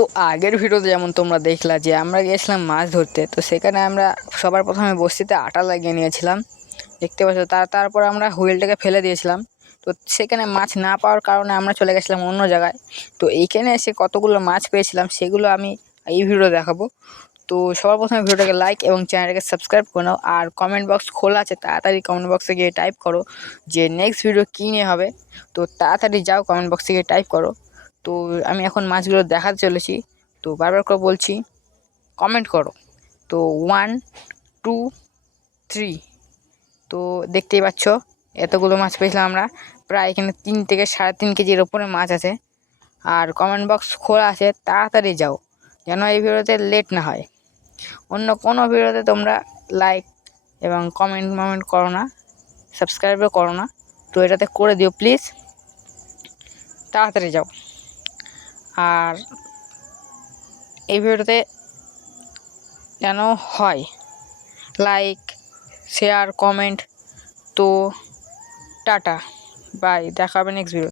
তো আগের ভিডিওতে যেমন তোমরা দেখলা যে আমরা গিয়েছিলাম মাছ ধরতে, তো সেখানে আমরা সবার প্রথমে বস্তিতে আটা লাগিয়ে নিয়েছিলাম। দেখতে পাচ্ছ তার তারপর আমরা হুইলটাকে ফেলে দিয়েছিলাম। তো সেখানে মাছ না পাওয়ার কারণে আমরা চলে গেছিলাম অন্য জায়গায়। তো এইখানে এসে কতগুলো মাছ পেয়েছিলাম সেগুলো আমি এই ভিডিও দেখাবো। তো সবার প্রথমে ভিডিওটাকে লাইক এবং চ্যানেলটাকে সাবস্ক্রাইব করে নাও। আর কমেন্ট বক্স খোলা আছে, তাড়াতাড়ি কমেন্ট বক্সে গিয়ে টাইপ করো যে নেক্সট ভিডিও কী নিয়ে হবে। তো তাড়াতাড়ি যাও কমেন্ট বক্সে গিয়ে টাইপ করো। তো আমি এখন মাছগুলো দেখাতে চলেছি। তো বারবার করে বলছি কমেন্ট করো। তো ওয়ান টু থ্রি তো দেখতেই পাচ্ছ, এতগুলো মাছ পেয়েছিলাম আমরা। প্রায় এখানে তিন থেকে সাড়ে তিন কেজির ওপরে মাছ আছে। আর কমেন্ট বক্স খোলা আছে, তাড়াতাড়ি যাও, যেন এই ভিডিওতে লেট না হয়। অন্য কোনো ভিডিওতে তোমরা লাইক এবং কমেন্ট মমেন্ট করো না সাবস্ক্রাইবও করো না। তো এটাতে করে দিও প্লিজ তাড়াতাড়ি যাও। আর এই ভিডিওতে যেন হয়। লাইক শেয়ার কমেন্ট তো টাটা। বাই দেখাবে নেক্সট ভিডিও